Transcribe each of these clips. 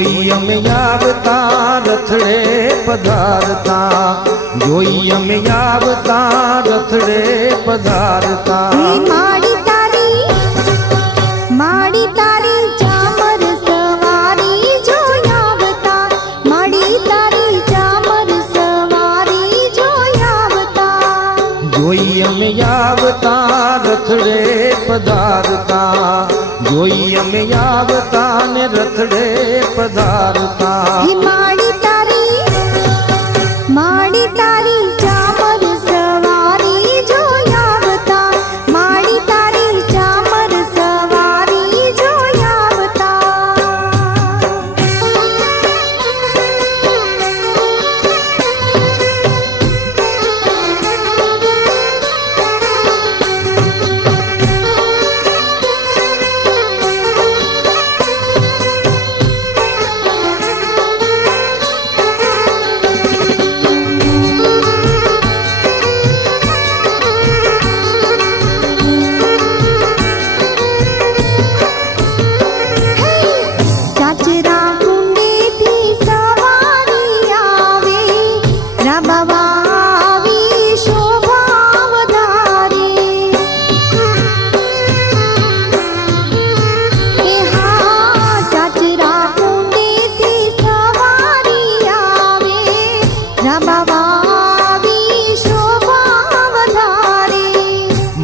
જોઈ અમે આવતા રથડે પધારતા, જોઈ અમે આવતા રથડે પધારતા. માડી તારી ચામર સવારી જોઈ આવતા, માડી તારી ચામર સવારી જોઈ આવતા. જોઈ અમે આવતા રથડે પધારતા, જોઈ અમે આવતા ને રથડે પધારતા. માડી તારી ચામર સવારી જોઈ આવતા, માડી તારી ચામર સવારી જોઈ આવતા.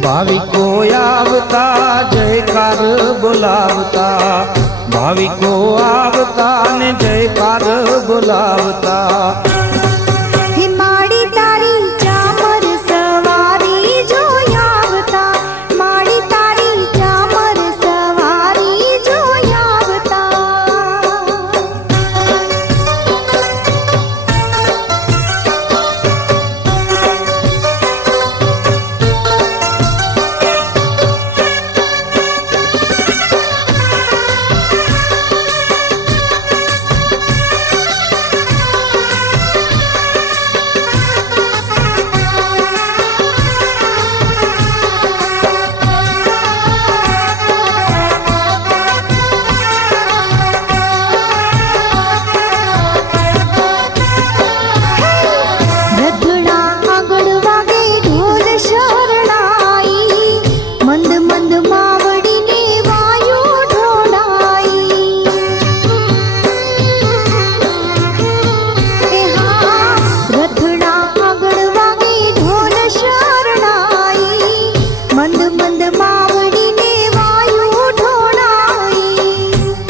ભાવિકો આવતા જયકાર બોલાવતા, ભાવિકો આવતા ને જયકાર બોલાવતા. માડી તારી ચામર સવારી જોઈ આવતા, માડી તારી ચામર સવારી જોઈ આવતા.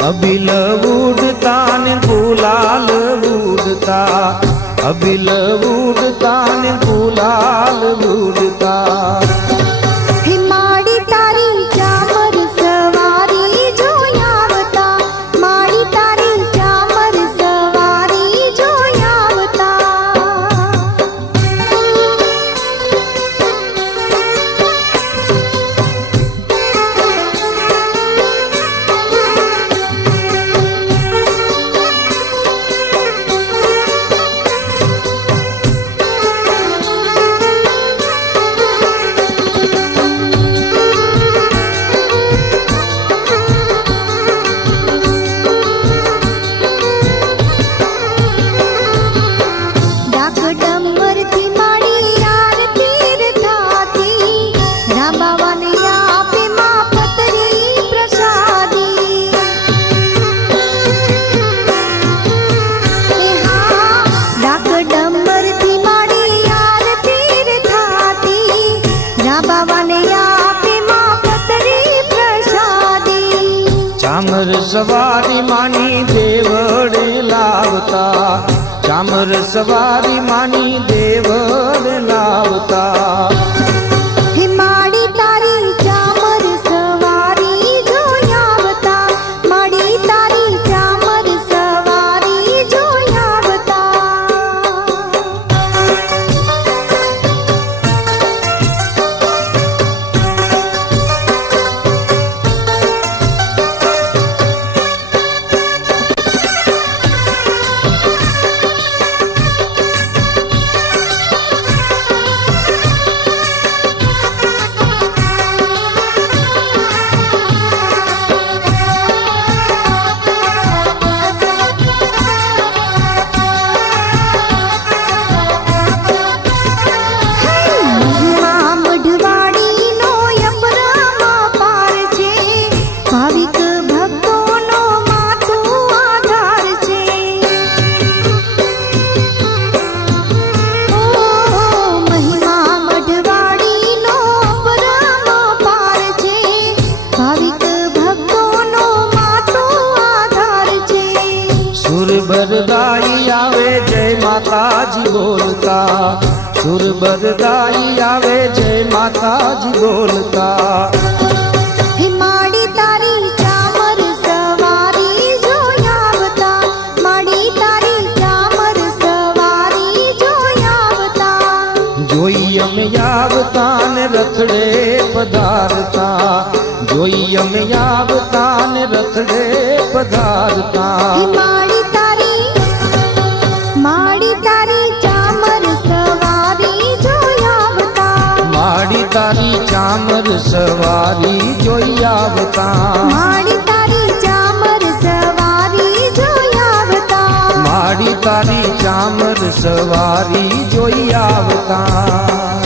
અબિલ ઉડતા ને ગુલાલ ઉડતા, અબિલ ઉડતા ને ગુલાલ ઉડતા. માડી તારી ચામર સવારી જોઈ આવતા, માડી તારી ચામર સવારી જોઈ આવતા. ચામર સવારી માની દેવડે લાવતા, ચામર સવારી માની દેવડે લાવતા. માડી તારી ચામર સવારી જોઈ આવતા, માડી તારી ચામર સવારી જોઈ આવતા. બરદાઈ આવે જય માતાજી બોલતા, સુર બરદાઈ આવે જય માતાજી બોલતા. હે માડી તારી ચામર સવારી જોઈ આવતા, માડી તારી ચામર સવારી જોઈ આવતા. જોઈ અમે આવતા ને રખડે પધારતા, જોઈ અમે આવતા ને રખડે પધારતા. હે માડી તારી ચામર સવારી જોઈ આવતા, માડી તારી ચામર સવારી જોઈ આવતા, માડી તારી ચામર સવારી જોઈ આવતા. માડી તારી ચામર સવારી જોઈ આવતા.